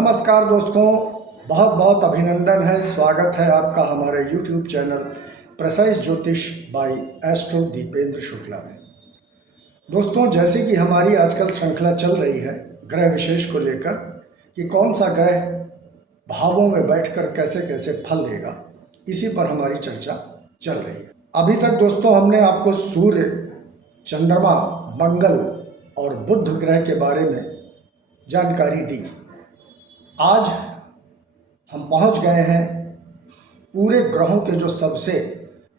नमस्कार दोस्तों, बहुत बहुत अभिनंदन है, स्वागत है आपका हमारे YouTube चैनल प्रेसाइज ज्योतिष बाय एस्ट्रो दीपेंद्र शुक्ला में। दोस्तों, जैसे कि हमारी आजकल श्रृंखला चल रही है ग्रह विशेष को लेकर कि कौन सा ग्रह भावों में बैठकर कैसे कैसे फल देगा, इसी पर हमारी चर्चा चल रही है। अभी तक दोस्तों हमने आपको सूर्य, चंद्रमा, मंगल और बुध ग्रह के बारे में जानकारी दी। आज हम पहुंच गए हैं पूरे ग्रहों के जो सबसे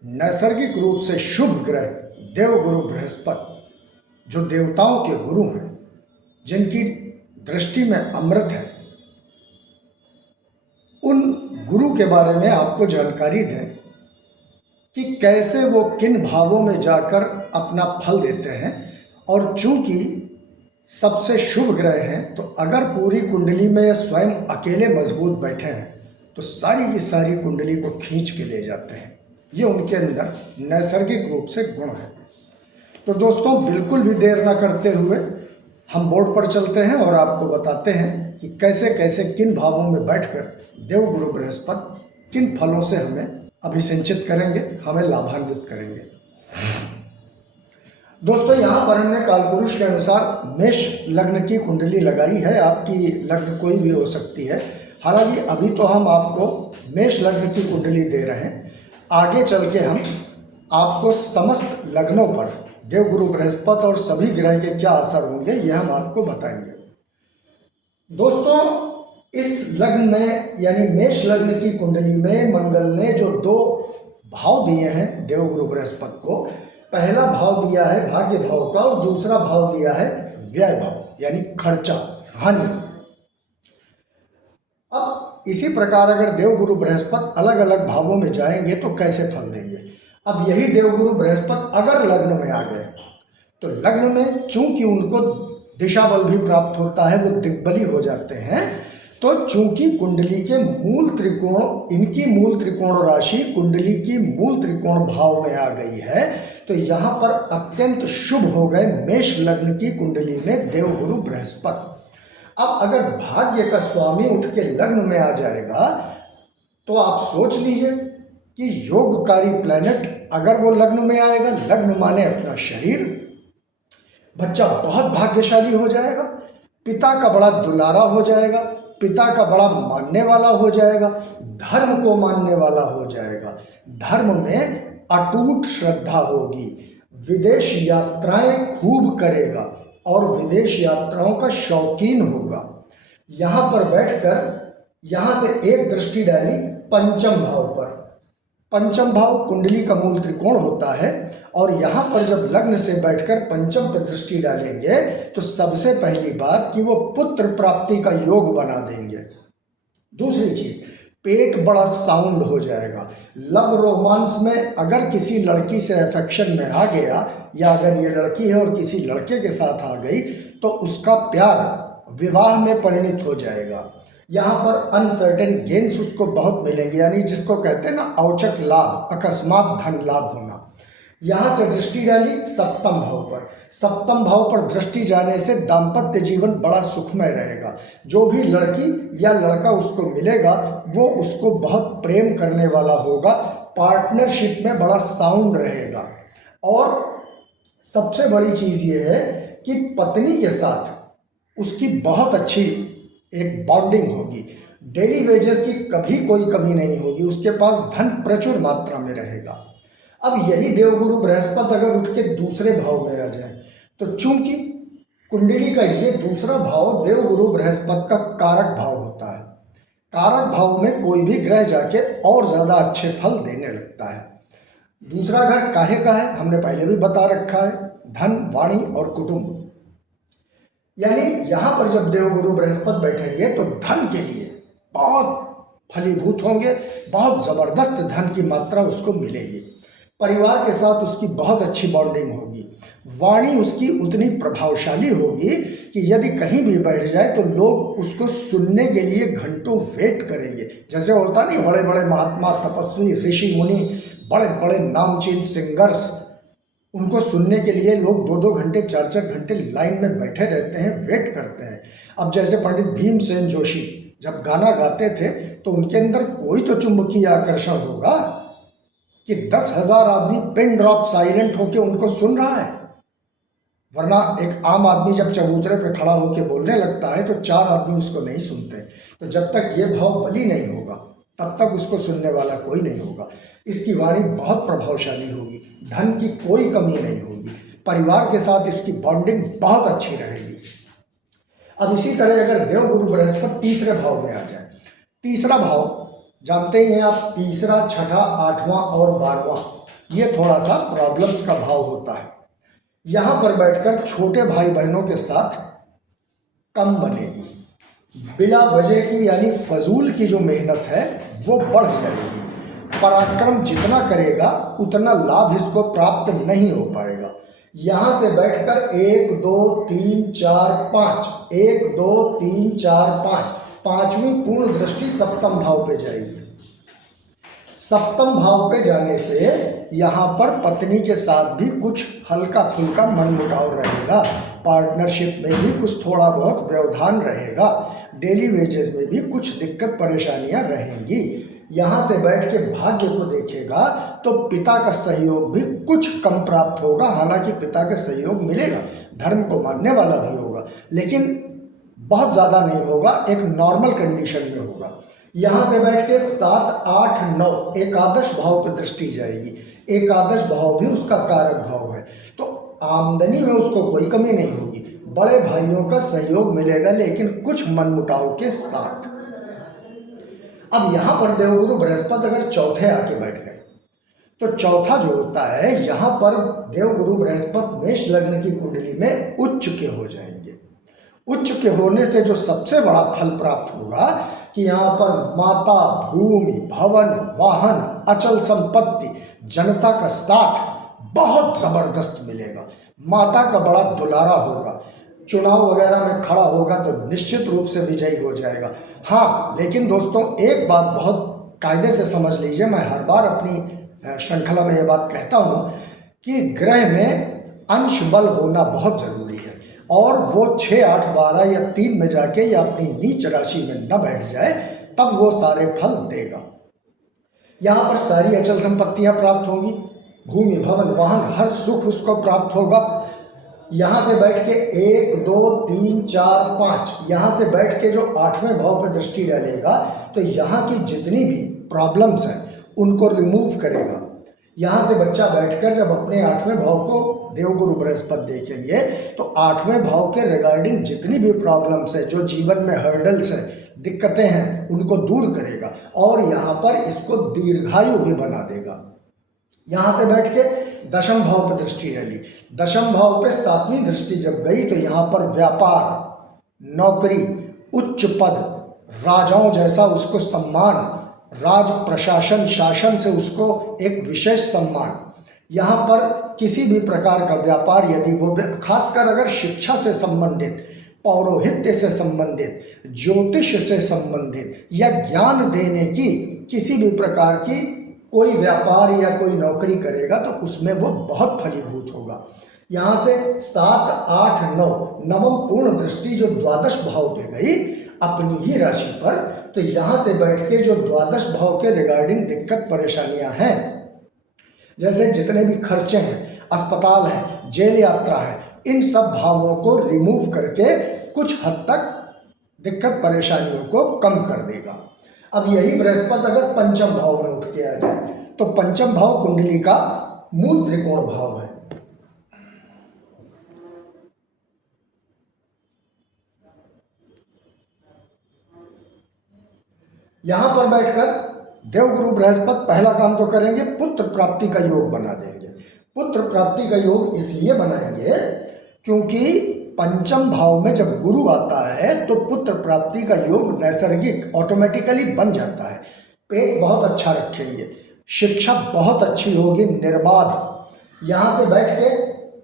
नैसर्गिक रूप से शुभ ग्रह देवगुरु बृहस्पति, जो देवताओं के गुरु हैं, जिनकी दृष्टि में अमृत है, उन गुरु के बारे में आपको जानकारी दें कि कैसे वो किन भावों में जाकर अपना फल देते हैं। और चूंकि सबसे शुभ ग्रह हैं, तो अगर पूरी कुंडली में ये स्वयं अकेले मजबूत बैठे हैं तो सारी की सारी कुंडली को खींच के ले जाते हैं। ये उनके अंदर नैसर्गिक रूप से गुण है। तो दोस्तों, बिल्कुल भी देर ना करते हुए हम बोर्ड पर चलते हैं और आपको बताते हैं कि कैसे कैसे किन भावों में बैठकर देवगुरु बृहस्पति किन फलों से हमें अभिसिंचित करेंगे, हमें लाभान्वित करेंगे। दोस्तों, यहाँ पर हमने कालपुरुष के अनुसार मेष लग्न की कुंडली लगाई है। आपकी लग्न कोई भी हो सकती है, हालांकि अभी तो हम आपको मेष लग्न की कुंडली दे रहे हैं। आगे चल के हम आपको समस्त लग्नों पर देवगुरु बृहस्पति और सभी ग्रह के क्या असर होंगे, यह हम आपको बताएंगे। दोस्तों, इस लग्न में यानी मेष लग्न की कुंडली में मंगल ने जो दो भाव दिए हैं देवगुरु बृहस्पति को, पहला भाव दिया है भाग्य भाव का और दूसरा भाव दिया है व्यय भाव यानी खर्चा, हानि। अब इसी प्रकार अगर देवगुरु बृहस्पति अलग अलग भावों में जाएंगे तो कैसे फल देंगे। अब यही देवगुरु बृहस्पति अगर लग्न में आ गए तो लग्न में चूंकि उनको दिशा बल भी प्राप्त होता है, वो दिग्बली हो जाते हैं। तो चूंकि कुंडली के मूल त्रिकोण, इनकी मूल त्रिकोण राशि कुंडली की मूल त्रिकोण भाव में आ गई है, तो यहाँ पर अत्यंत शुभ हो गए मेष लग्न की कुंडली में देवगुरु बृहस्पति। अब अगर भाग्य का स्वामी उठ के लग्न में आ जाएगा तो आप सोच लीजिए कि योगकारी प्लैनेट अगर वो लग्न में आएगा, लग्न माने अपना शरीर, बच्चा बहुत भाग्यशाली हो जाएगा, पिता का बड़ा दुलारा हो जाएगा, पिता का बड़ा मानने वाला हो जाएगा, धर्म को मानने वाला हो जाएगा, धर्म में अटूट श्रद्धा होगी, विदेश यात्राएं खूब करेगा और विदेश यात्राओं का शौकीन होगा। यहाँ पर बैठकर यहाँ से एक दृष्टि डाली पंचम भाव पर। पंचम भाव कुंडली का मूल त्रिकोण होता है और यहाँ पर जब लग्न से बैठकर पंचम पर दृष्टि डालेंगे तो सबसे पहली बात कि वो पुत्र प्राप्ति का योग बना देंगे। दूसरी चीज, पेट बड़ा साउंड हो जाएगा। लव रोमांस में अगर किसी लड़की से अफेक्शन में आ गया या अगर ये लड़की है और किसी लड़के के साथ आ गई तो उसका प्यार विवाह में परिणित हो जाएगा। यहाँ पर अनसर्टेन गेन्स उसको बहुत मिलेंगे, यानी जिसको कहते हैं ना औचक लाभ, अकस्मात धन लाभ होना। यहाँ से दृष्टि डाली सप्तम भाव पर। सप्तम भाव पर दृष्टि जाने से दाम्पत्य जीवन बड़ा सुखमय रहेगा। जो भी लड़की या लड़का उसको मिलेगा वो उसको बहुत प्रेम करने वाला होगा, पार्टनरशिप में बड़ा साउंड रहेगा। और सबसे बड़ी चीज़ ये है कि पत्नी के साथ उसकी बहुत अच्छी एक बॉन्डिंग होगी, डेली वेजेस की कभी कोई कमी नहीं होगी, उसके पास धन प्रचुर मात्रा में रहेगा। अब यही देवगुरु बृहस्पति अगर उठ के दूसरे भाव में आ जाए तो चूंकि कुंडली का ये दूसरा भाव देवगुरु बृहस्पति का कारक भाव होता है, कारक भाव में कोई भी ग्रह जाके और ज्यादा अच्छे फल देने लगता है। दूसरा घर काहे का है हमने पहले भी बता रखा है, धन, वाणी और कुटुंब। यानी यहाँ पर जब देवगुरु बृहस्पति बैठेंगे तो धन के लिए बहुत फलीभूत होंगे, बहुत जबरदस्त धन की मात्रा उसको मिलेगी, परिवार के साथ उसकी बहुत अच्छी बॉन्डिंग होगी, वाणी उसकी उतनी प्रभावशाली होगी कि यदि कहीं भी बैठ जाए तो लोग उसको सुनने के लिए घंटों वेट करेंगे। जैसे होता नहीं, बड़े बड़े महात्मा, तपस्वी, ऋषि मुनि, बड़े बड़े नामचीन सिंगर्स, उनको सुनने के लिए लोग 2-2 घंटे 4-4 घंटे लाइन में बैठे रहते हैं, वेट करते हैं। अब जैसे पंडित भीमसेन जोशी जब गाना गाते थे तो उनके अंदर कोई तो चुंबकीय आकर्षण होगा कि 10,000 आदमी पिन ड्रॉप साइलेंट होके उनको सुन रहा है। वरना एक आम आदमी जब चबूतरे पे खड़ा होकर बोलने लगता है तो 4 आदमी उसको नहीं सुनते। तो जब तक ये भाव बलि नहीं होगा तब तक उसको सुनने वाला कोई नहीं होगा। इसकी वाणी बहुत प्रभावशाली होगी, धन की कोई कमी नहीं होगी, परिवार के साथ इसकी बॉन्डिंग बहुत अच्छी रहेगी। अब इसी तरह अगर देवगुरु बृहस्पति तीसरे भाव में आ जाए, तीसरा भाव जानते ही हैं आप, तीसरा, छठा, 8वां और 12वां ये थोड़ा सा प्रॉब्लम्स का भाव होता है। यहाँ पर बैठकर छोटे भाई बहनों के साथ कम बनेगी, बिला वजह की यानी फजूल की जो मेहनत है वो बढ़ जाएगी। पराक्रम जितना करेगा उतना लाभ इसको प्राप्त नहीं हो पाएगा। यहाँ से बैठकर 1 2 3 4 5, 1 2 3 4 5, 5वीं पूर्ण दृष्टि सप्तम भाव पे जाएगी। सप्तम भाव पे जाने से यहाँ पर पत्नी के साथ भी कुछ हल्का फुल्का मनमुटाव रहेगा, पार्टनरशिप में भी कुछ थोड़ा बहुत व्यवधान रहेगा, डेली वेजेस में भी कुछ दिक्कत परेशानियाँ रहेंगी। यहाँ से बैठ के भाग्य को देखेगा तो पिता का सहयोग भी कुछ कम प्राप्त होगा। हालांकि पिता का सहयोग मिलेगा, धर्म को मानने वाला भी होगा, लेकिन बहुत ज़्यादा नहीं होगा, एक नॉर्मल कंडीशन में होगा। यहाँ से बैठ के 7 8 9 एकादश भाव पर दृष्टि जाएगी। एकादश भाव भी उसका कारक भाव है, तो आमदनी में उसको कोई कमी नहीं होगी, बड़े भाइयों का सहयोग मिलेगा, लेकिन कुछ मनमुटाव के साथ। अब यहाँ पर देवगुरु बृहस्पति अगर चौथे आके बैठ गए तो चौथा जो होता है, यहाँ पर देवगुरु बृहस्पति मेष लग्न की कुंडली में उच्च के हो जाएंगे। उच्च के होने से जो सबसे बड़ा फल प्राप्त होगा कि यहाँ पर माता, भूमि, भवन, वाहन, अचल संपत्ति, जनता का साथ बहुत जबरदस्त मिलेगा। माता का बड़ा दुलारा होगा, चुनाव वगैरह में खड़ा होगा तो निश्चित रूप से विजयी हो जाएगा। हाँ, लेकिन दोस्तों एक बात बहुत कायदे से समझ लीजिए, मैं हर बार अपनी श्रृंखला में ये बात कहता हूँ कि ग्रह में अंश बल होना बहुत ज़रूरी है, और वो 6 8 12 या 3 में जाके या अपनी नीच राशि में न बैठ जाए तब वो सारे फल देगा। यहाँ पर सारी अचल संपत्तियाँ प्राप्त होंगी, भूमि, भवन, वाहन, हर सुख उसको प्राप्त होगा। यहाँ से बैठ के 1 2 3 4 5, यहाँ से बैठ के जो 8वें भाव पर दृष्टि डालेगा तो यहाँ की जितनी भी प्रॉब्लम्स हैं उनको रिमूव करेगा। यहाँ से बच्चा बैठकर जब अपने 8वें भाव को देवगुरु बृहस्पति देखेंगे तो 8वें भाव के रिगार्डिंग जितनी भी प्रॉब्लम्स है, जो जीवन में हर्डल्स हैं, दिक्कतें हैं, उनको दूर करेगा और यहाँ पर इसको दीर्घायु भी बना देगा। यहाँ से बैठ के दशम भाव पर दृष्टि डाली, दशम भाव पे 7वीं दृष्टि जब गई तो यहाँ पर व्यापार, नौकरी, उच्च पद, राजाओं जैसा उसको सम्मान, राज प्रशासन शासन से उसको एक विशेष सम्मान। यहाँ पर किसी भी प्रकार का व्यापार यदि वो, खासकर अगर शिक्षा से संबंधित, पौरोहित्य से संबंधित, ज्योतिष से संबंधित या ज्ञान देने की किसी भी प्रकार की कोई व्यापार या कोई नौकरी करेगा तो उसमें वो बहुत फलीभूत होगा। यहाँ से 7 8 9 नवम पूर्ण दृष्टि जो द्वादश भाव पे गई अपनी ही राशि पर, तो यहाँ से बैठ के जो द्वादश भाव के रिगार्डिंग दिक्कत परेशानियां हैं, जैसे जितने भी खर्चे हैं, अस्पताल है, जेल यात्रा है, इन सब भावों को रिमूव करके कुछ हद तक दिक्कत परेशानियों को कम कर देगा। अब यही बृहस्पति अगर पंचम भाव में उठ के आ जाए तो पंचम भाव कुंडली का मूल त्रिकोण भाव है। यहां पर बैठकर देवगुरु बृहस्पति पहला काम तो करेंगे, पुत्र प्राप्ति का योग बना देंगे। पुत्र प्राप्ति का योग इसलिए बनाएंगे क्योंकि पंचम भाव में जब गुरु आता है तो पुत्र प्राप्ति का योग नैसर्गिक ऑटोमेटिकली बन जाता है। पेट बहुत अच्छा रखेंगे, शिक्षा बहुत अच्छी होगी, निर्बाध। यहाँ से बैठ के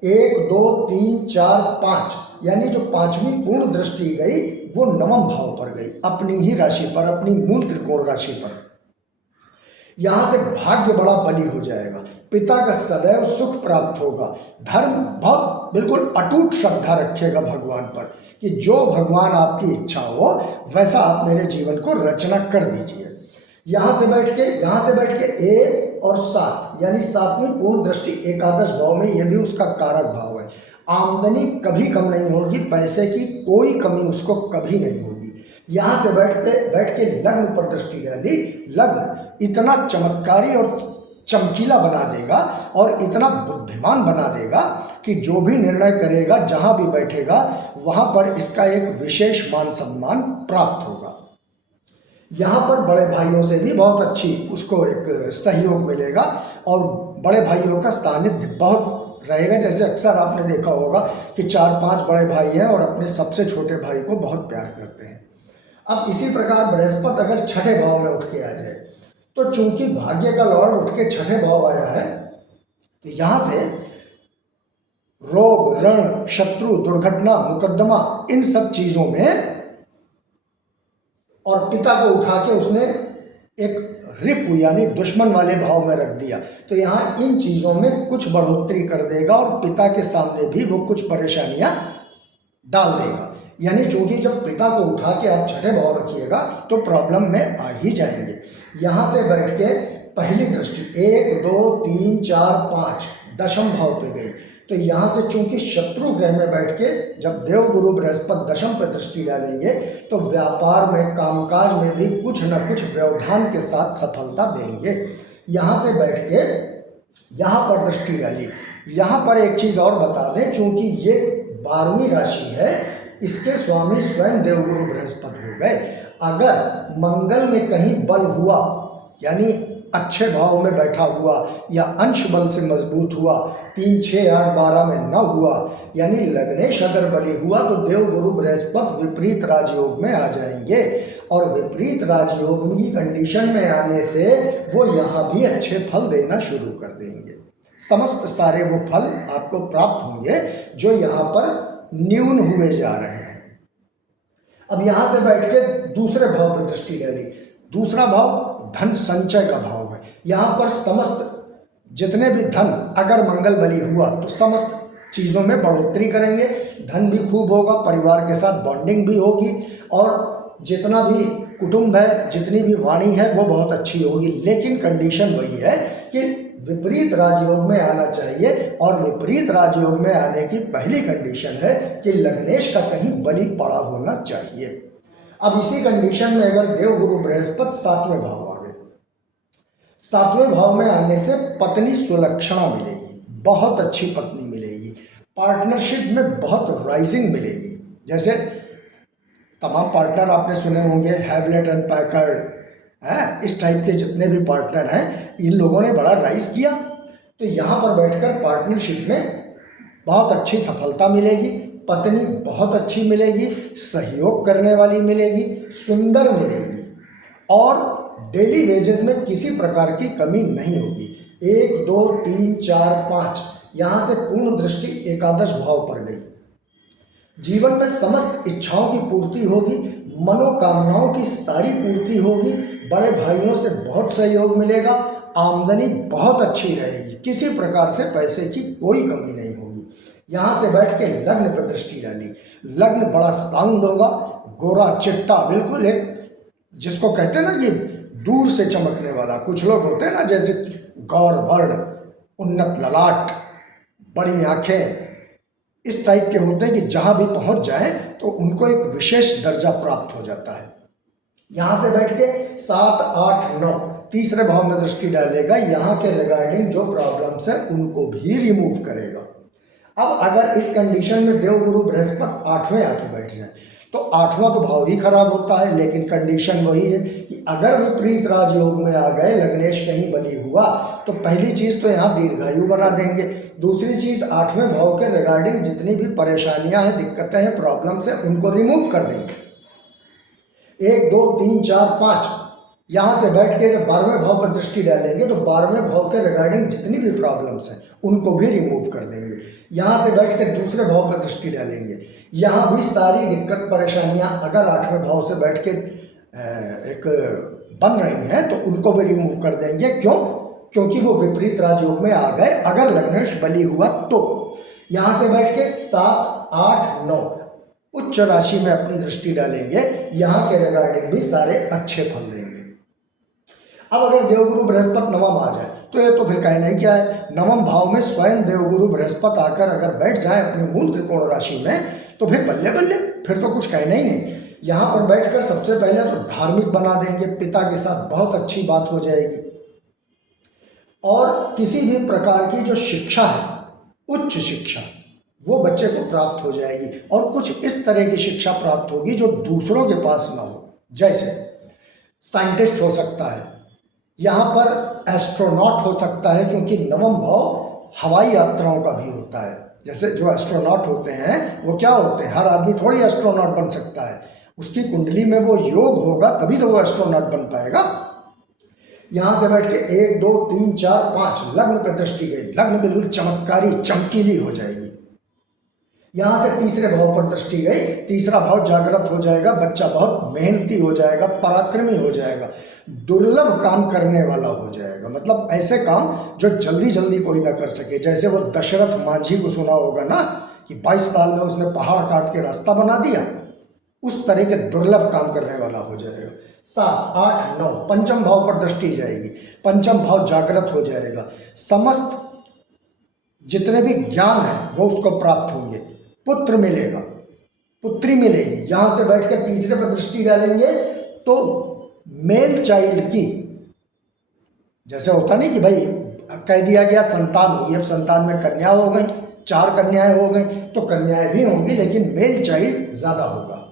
1 2 3 4 5 यानी जो 5वीं पूर्ण दृष्टि गई वो नवम भाव पर गई, अपनी ही राशि पर, अपनी मूल त्रिकोण राशि पर। यहाँ से भाग्य बड़ा बली हो जाएगा, पिता का सदैव सुख प्राप्त होगा। धर्म बहुत बिल्कुल अटूट श्रद्धा रखिएगा भगवान पर कि जो भगवान आपकी इच्छा हो वैसा आप मेरे जीवन को रचना कर दीजिए। यहाँ से बैठ के 1 और 7 यानी 7वीं पूर्ण दृष्टि एकादश भाव में, ये भी उसका कारक भाव है। आमदनी कभी कम नहीं होगी, पैसे की कोई कमी उसको कभी नहीं होगी। यहाँ से बैठ के लग्न पर दृष्टि डाली। लग्न इतना चमत्कारी और चमकीला बना देगा और इतना बुद्धिमान बना देगा कि जो भी निर्णय करेगा, जहाँ भी बैठेगा, वहाँ पर इसका एक विशेष मान सम्मान प्राप्त होगा। यहाँ पर बड़े भाइयों से भी बहुत अच्छी उसको एक सहयोग मिलेगा और बड़े भाइयों का सानिध्य बहुत रहेगा। जैसे अक्सर आपने देखा होगा कि 4-5 बड़े भाई हैं और अपने सबसे छोटे भाई को बहुत प्यार करते हैं। अब इसी प्रकार बृहस्पति अगर छठे भाव में उठ के आ जाए, तो चूंकि भाग्य का लॉर्ड उठ के छठे भाव आया है, तो यहाँ से रोग, ऋण, शत्रु, दुर्घटना, मुकदमा, इन सब चीजों में, और पिता को उठा के उसने एक रिपु यानी दुश्मन वाले भाव में रख दिया, तो यहाँ इन चीजों में कुछ बढ़ोतरी कर देगा और पिता के सामने भी वो कुछ परेशानियां डाल देगा। यानी चूंकि जब पिता को उठा के आप छठे भाव रखिएगा तो प्रॉब्लम में आ ही जाएंगे। यहाँ से बैठ के पहली दृष्टि 1, 2, 3, 4, 5 दशम भाव पे गई, तो यहाँ से चूंकि शत्रु ग्रह में बैठ के जब देव गुरु बृहस्पति दशम पर दृष्टि डालेंगे तो व्यापार में, कामकाज में भी कुछ न कुछ व्यवधान के साथ सफलता देंगे। यहाँ से बैठ के यहाँ पर दृष्टि डाली। यहाँ पर एक चीज और बता दें, चूंकि ये 12वीं राशि है, इसके स्वामी स्वयं देवगुरु बृहस्पति हो गए। अगर मंगल में कहीं बल हुआ यानी अच्छे भाव में बैठा हुआ या अंश बल से मजबूत हुआ, 3, 6, 8, 12 में न हुआ, यानी लग्नेश अगर बली हुआ, तो देवगुरु बृहस्पति विपरीत राजयोग में आ जाएंगे और विपरीत राजयोग की कंडीशन में आने से वो यहाँ भी अच्छे फल देना शुरू कर देंगे। समस्त सारे वो फल आपको प्राप्त होंगे जो यहाँ पर न्यून हुए जा रहे हैं। अब यहाँ से बैठ के दूसरे भाव पर दृष्टि डाली। दूसरा भाव धन संचय का भाव है। यहाँ पर समस्त जितने भी धन अगर मंगल बली हुआ तो समस्त चीज़ों में बढ़ोतरी करेंगे, धन भी खूब होगा, परिवार के साथ बॉन्डिंग भी होगी और जितना भी कुटुंब है, जितनी भी वाणी है वो बहुत अच्छी होगी। लेकिन कंडीशन वही है कि विपरीत राजयोग में आना चाहिए और विपरीत राजयोग में आने की पहली कंडीशन है कि लग्नेश का कहीं बलि पड़ा होना चाहिए। अब इसी कंडीशन में अगर देवगुरु बृहस्पति 7वें भाव आ गए, 7वें भाव में आने से पत्नी सुलक्षणा मिलेगी, बहुत अच्छी पत्नी मिलेगी, पार्टनरशिप में बहुत राइजिंग मिलेगी। जैसे तमाम पार्टनर आपने सुने होंगे, हैवलेट एंड पैकर्ड, इस टाइप के जितने भी पार्टनर हैं, इन लोगों ने बड़ा राइज किया, तो यहाँ पर बैठकर पार्टनरशिप में बहुत अच्छी सफलता मिलेगी, पत्नी बहुत अच्छी मिलेगी, सहयोग करने वाली मिलेगी, सुंदर मिलेगी और डेली वेजेस में किसी प्रकार की कमी नहीं होगी। 1, 2, 3, 4, 5 यहाँ से पूर्ण दृष्टि एकादश भाव पर गई। जीवन में समस्त इच्छाओं की पूर्ति होगी, मनोकामनाओं की सारी पूर्ति होगी, बड़े भाइयों से बहुत सहयोग मिलेगा, आमदनी बहुत अच्छी रहेगी, किसी प्रकार से पैसे की कोई कमी नहीं होगी। यहाँ से बैठ के लग्न पर दृष्टि डाली। लग्न बड़ा साउंड होगा, गोरा चिट्टा, बिल्कुल एक जिसको कहते हैं ना ये दूर से चमकने वाला। कुछ लोग होते हैं ना जैसे गौर वर्ण, उन्नत ललाट, बड़ी आंखें, इस टाइप के होते हैं कि जहां भी पहुंच जाए तो उनको एक विशेष दर्जा प्राप्त हो जाता है। यहां से बैठ के 7, 8, 9 तीसरे भाव में दृष्टि डालेगा। यहाँ के रिगार्डिंग जो प्रॉब्लम्स है उनको भी रिमूव करेगा। अब अगर इस कंडीशन में देवगुरु बृहस्पति 8वें आके बैठ जाए तो 8वां तो भाव ही खराब होता है, लेकिन कंडीशन वही है कि अगर विपरीत राजयोग में आ गए, लग्नेश कहीं बली हुआ, तो पहली चीज़ तो यहाँ दीर्घायु बना देंगे। दूसरी चीज़ 8वें भाव के रिगार्डिंग जितनी भी परेशानियां हैं, दिक्कतें हैं, प्रॉब्लम्स हैं, उनको रिमूव कर देंगे। 1, 2, 3, 4, 5 यहाँ से बैठ के जब 12वें भाव पर दृष्टि डालेंगे तो 12वें भाव के रिगार्डिंग जितनी भी प्रॉब्लम्स हैं उनको भी रिमूव कर देंगे। यहाँ से बैठ के दूसरे भाव पर दृष्टि डालेंगे, यहाँ भी सारी दिक्कत परेशानियाँ अगर 8वें भाव से बैठ के एक बन रही हैं तो उनको भी रिमूव कर देंगे। क्यों? क्योंकि वो विपरीत राजयोग में आ गए अगर लग्नेश बली हुआ तो। यहां से बैठ के 7, 8, 9 उच्च राशि में अपनी दृष्टि डालेंगे, यहाँ के रिगार्डिंग भी सारे अच्छे फल देंगे। अब अगर देवगुरु बृहस्पति नवम आ जाए तो ये तो फिर कहना ही क्या है। नवम भाव में स्वयं देवगुरु बृहस्पति आकर अगर बैठ जाए अपनी मूल त्रिकोण राशि में तो फिर बल्ले बल्ले, फिर तो कुछ कहना ही नहीं। यहाँ पर बैठकर सबसे पहले तो धार्मिक बना देंगे, पिता के साथ बहुत अच्छी बात हो जाएगी और किसी भी प्रकार की जो शिक्षा है, उच्च शिक्षा, वो बच्चे को प्राप्त हो जाएगी और कुछ इस तरह की शिक्षा प्राप्त होगी जो दूसरों के पास ना हो। जैसे साइंटिस्ट हो सकता है, यहाँ पर एस्ट्रोनॉट हो सकता है, क्योंकि नवम भाव हवाई यात्राओं का भी होता है। जैसे जो एस्ट्रोनॉट होते हैं वो क्या होते हैं, हर आदमी थोड़ी एस्ट्रोनॉट बन सकता है, उसकी कुंडली में वो योग होगा तभी तो वो एस्ट्रोनॉट बन पाएगा। यहाँ से बैठ के 1, 2, 3, 4, 5 लग्न पर दृष्टि गई, लग्न बिल्कुल चमत्कारी चमकीली हो जाएगी। यहाँ से तीसरे भाव पर दृष्टि गई, तीसरा भाव जागृत हो जाएगा, बच्चा बहुत मेहनती हो जाएगा, पराक्रमी हो जाएगा, दुर्लभ काम करने वाला हो जाएगा। मतलब ऐसे काम जो जल्दी जल्दी कोई ना कर सके। जैसे वो दशरथ मांझी को सुना होगा ना कि 22 साल में उसने पहाड़ काट के रास्ता बना दिया, उस तरह के दुर्लभ काम करने वाला हो जाएगा। 7, 8, 9 पंचम भाव पर दृष्टि जाएगी, पंचम भाव जागृत हो जाएगा, समस्त जितने भी ज्ञान है वो उसको प्राप्त होंगे, पुत्र मिलेगा, पुत्री मिलेगी। यहाँ से बैठ कर तीसरे पर दृष्टि डालेंगे तो मेल चाइल्ड की, जैसे होता नहीं कि भाई कह दिया गया संतान होगी, अब संतान में कन्या हो गई, 4 कन्याएं हो गई तो कन्याएं भी होंगी लेकिन मेल चाइल्ड ज्यादा होगा।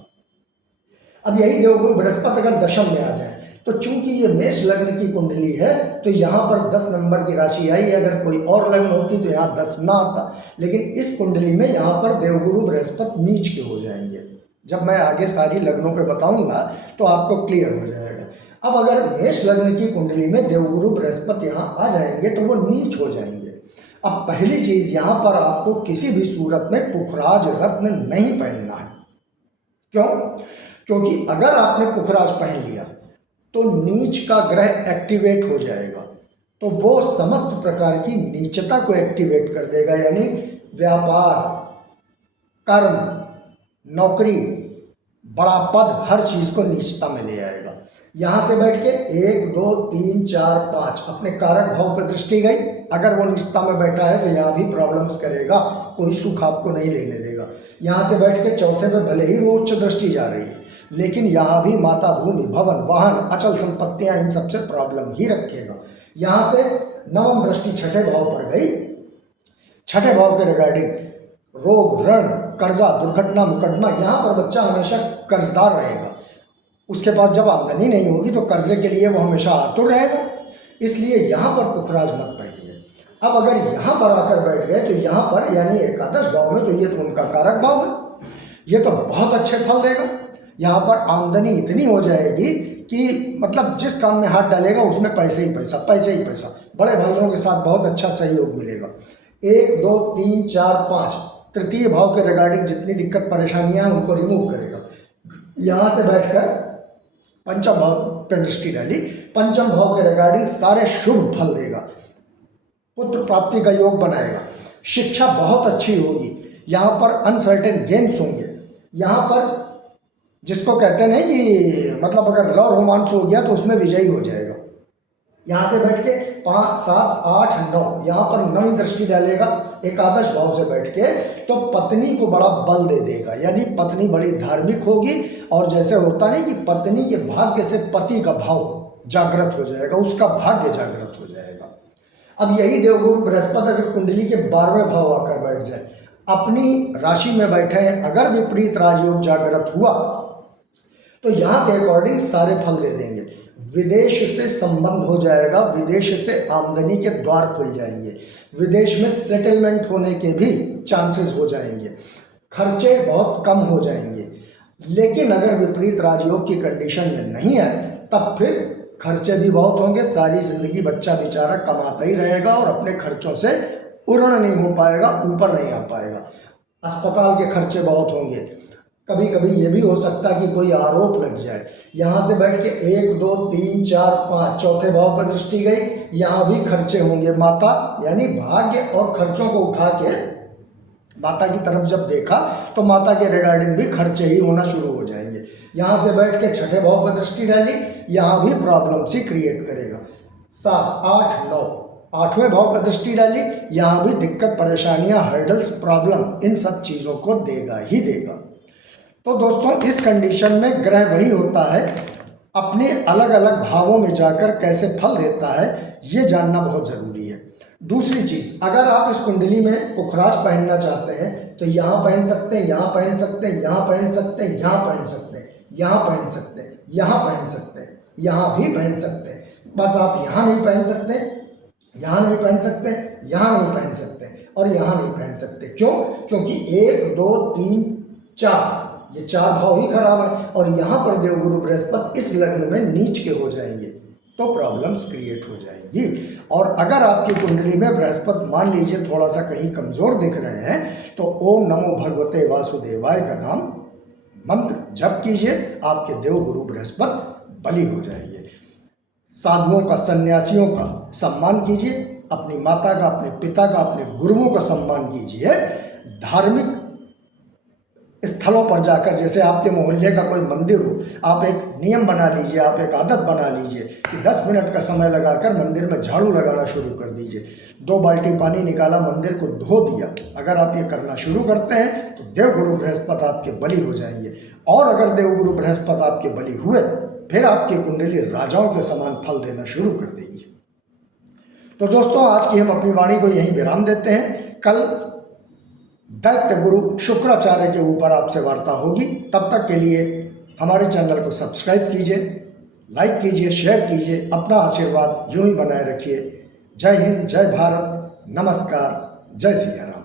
अब यही देवगुरु बृहस्पति अगर दशम में आ जाए तो चूंकि ये मेष लग्न की कुंडली है तो यहाँ पर 10 नंबर की राशि आई। अगर कोई और लग्न होती तो यहाँ 10 ना आता, लेकिन इस कुंडली में यहाँ पर देवगुरु बृहस्पति नीच के हो जाएंगे। जब मैं आगे सारी लग्नों पे बताऊंगा तो आपको क्लियर हो जाएगा। अब अगर मेष लग्न की कुंडली में देवगुरु बृहस्पति यहाँ आ जाएंगे तो वो नीच हो जाएंगे। अब पहली चीज, यहाँ पर आपको किसी भी सूरत में पुखराज रत्न नहीं पहनना है। क्यों? क्योंकि अगर आपने पुखराज पहन लिया तो नीच का ग्रह एक्टिवेट हो जाएगा, तो वो समस्त प्रकार की नीचता को एक्टिवेट कर देगा, यानी व्यापार, कर्म, नौकरी, बड़ा पद, हर चीज को नीचता में ले आएगा। यहां से बैठ के 1, 2, 3, 4, 5 अपने कारक भाव पर दृष्टि गई। अगर वो नीचता में बैठा है तो यहाँ भी प्रॉब्लम्स करेगा, कोई सुख आपको नहीं लेने देगा। यहाँ से बैठ के चौथे पे भले ही वो उच्च दृष्टि जा रही है लेकिन यहाँ भी माता, भूमि, भवन, वाहन, अचल संपत्तियां, इन सबसे प्रॉब्लम ही रखेगा। यहाँ से नवम दृष्टि छठे भाव पर गई, छठे भाव के रिगार्डिंग रोग, ऋण, कर्जा, दुर्घटना, मुकदमा, यहाँ पर बच्चा हमेशा कर्जदार रहेगा। उसके पास जब आमदनी नहीं होगी तो कर्जे के लिए वो हमेशा आतुर रहेगा, इसलिए यहाँ पर पुखराज मत पहनिए। अब अगर यहाँ पर आकर बैठ गए तो यहाँ पर यानी एकादश भाव में, तो ये तो उनका कारक भाव है, ये तो बहुत अच्छे फल देगा। यहाँ पर आमदनी इतनी हो जाएगी कि मतलब जिस काम में हाथ डालेगा उसमें पैसे ही पैसा, पैसे ही पैसा। बड़े भाइयों के साथ बहुत अच्छा सहयोग मिलेगा। 1, 2, 3, 4, 5 तृतीय भाव के रिगार्डिंग जितनी दिक्कत परेशानियां हैं उनको रिमूव करेगा। यहाँ से बैठकर पंचम भाव पर दृष्टि डाली, पंचम भाव के रिगार्डिंग सारे शुभ फल देगा, पुत्र प्राप्ति का योग बनाएगा, शिक्षा बहुत अच्छी होगी, यहाँ पर अनसर्टेन गेम्स होंगे, यहाँ पर जिसको कहते नहीं कि मतलब अगर लव रोमांस हो गया तो उसमें विजयी हो जाएगा। यहाँ से बैठ के 5, 7, 8, 9 यहाँ पर नवी दृष्टि डालेगा एकादश भाव से बैठ के, तो पत्नी को बड़ा बल दे देगा, यानी पत्नी बड़ी धार्मिक होगी और जैसे होता नहीं कि पत्नी के भाग्य से पति का भाव जागृत हो जाएगा, उसका भाग्य जागृत हो जाएगा। अब यही देवगुरु बृहस्पति अगर कुंडली के 12वें भाव आकर बैठ जाए, अपनी राशि में बैठे हैं, अगर विपरीत राजयोग जागृत हुआ तो यहाँ के अकॉर्डिंग सारे फल दे देंगे। विदेश से संबंध हो जाएगा, विदेश से आमदनी के द्वार खुल जाएंगे, विदेश में सेटलमेंट होने के भी चांसेस हो जाएंगे, खर्चे बहुत कम हो जाएंगे। लेकिन अगर विपरीत राजयोग की कंडीशन में नहीं है तब फिर खर्चे भी बहुत होंगे, सारी जिंदगी बच्चा बेचारा कमाता ही रहेगा और अपने खर्चों से उर्ण नहीं हो पाएगा, ऊपर नहीं आ पाएगा। अस्पताल के खर्चे बहुत होंगे, कभी कभी ये भी हो सकता है कि कोई आरोप लग जाए। यहाँ से बैठ के 1 2 3 4 5 चौथे भाव पर दृष्टि गई, यहाँ भी खर्चे होंगे। माता यानी भाग्य और खर्चों को उठा के माता की तरफ जब देखा तो माता के रिगार्डिंग भी खर्चे ही होना शुरू हो जाएंगे। यहाँ से बैठ के छठे भाव पर दृष्टि डाली, यहाँ भी प्रॉब्लम्स ही क्रिएट करेगा। 7 8 9 आठवें भाव पर दृष्टि डाली, यहाँ भी दिक्कत, परेशानियां, हर्डल्स, प्रॉब्लम, इन सब चीज़ों को देगा ही देगा। तो दोस्तों इस कंडीशन में ग्रह वही होता है, अपने अलग अलग भावों में जाकर कैसे फल देता है ये जानना बहुत ज़रूरी है। दूसरी चीज़, अगर आप इस कुंडली में पुखराज पहनना चाहते हैं तो यहाँ पहन सकते हैं, यहाँ पहन सकते हैं, यहाँ पहन सकते हैं, यहाँ पहन सकते हैं, यहाँ पहन सकते हैं, यहाँ पहन सकते हैं, यहाँ भी पहन सकते हैं। बस आप यहाँ नहीं पहन सकते, यहाँ नहीं पहन सकते, यहाँ नहीं पहन सकते और यहाँ नहीं पहन सकते। क्यों? क्योंकि 1 2 3 4 ये 4 भाव ही खराब है और यहाँ पर देवगुरु बृहस्पति इस लग्न में नीच के हो जाएंगे तो प्रॉब्लम्स क्रिएट हो जाएंगी। और अगर आपकी कुंडली में बृहस्पति मान लीजिए थोड़ा सा कहीं कमजोर दिख रहे हैं तो ओम नमो भगवते वासुदेवाय का नाम मंत्र जप कीजिए, आपके देवगुरु बृहस्पति बलि हो जाएंगे। साधुओं का, सन्यासियों का सम्मान कीजिए, अपनी माता का, अपने पिता का, अपने गुरुओं का सम्मान कीजिए। धार्मिक स्थलों पर जाकर, जैसे आपके मोहल्ले का कोई मंदिर हो, आप एक नियम बना लीजिए, आप एक आदत बना लीजिए कि 10 मिनट का समय लगाकर मंदिर में झाड़ू लगाना शुरू कर दीजिए। 2 बाल्टी पानी निकाला, मंदिर को धो दिया। अगर आप ये करना शुरू करते हैं तो देवगुरु बृहस्पति आपके बलि हो जाएंगे। और अगर देवगुरु बृहस्पति आपके बलि हुए फिर आपकी कुंडली राजाओं के समान फल देना शुरू कर देगी। तो दोस्तों आज की हम अपनी वाणी को यहीं विराम देते हैं। कल दैत्य गुरु शुक्राचार्य के ऊपर आपसे वार्ता होगी। तब तक के लिए हमारे चैनल को सब्सक्राइब कीजिए, लाइक कीजिए, शेयर कीजिए, अपना आशीर्वाद यूं ही बनाए रखिए। जय हिंद, जय भारत, नमस्कार, जय सिया राम।